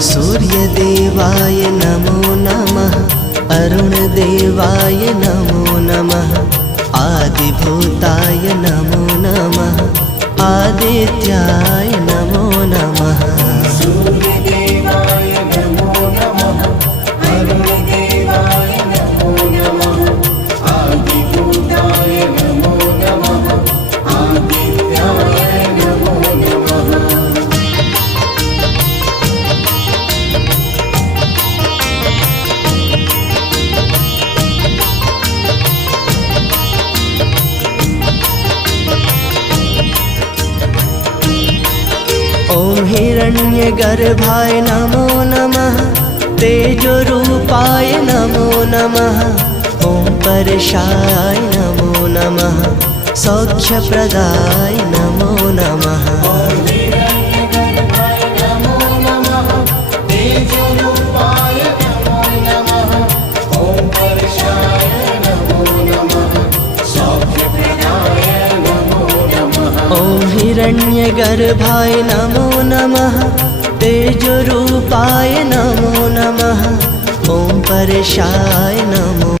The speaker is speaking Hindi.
सूर्यदेवाय नमो नमः, अरुणदेवाय नमो नमः, आदिभूताय नमो नमः, आदित्याय नमो नमः। सूर्यदेवाय नमो नमः, अरुणदेवाय नमो नमः, आदिभूताय नमो नमः, आदित्याय नमो नमः। ॐ हिरण्यगर्भाय नमो नमः, तेजोरूपाय नमो नमः, ॐ परशाय नमो नमः, सौख्यप्रदाय नमो नमः। हिरण्यगर्भाय नमो नमः, तेजोरूपाय नमो नमः, ॐ परशाय नमो नमः, सौख्यप्रदाय नमो नमः। ॐ हिरण्यगर्भाय नमो नमः, तेजोरूपाय नमो नमः, ॐ परशाय नमो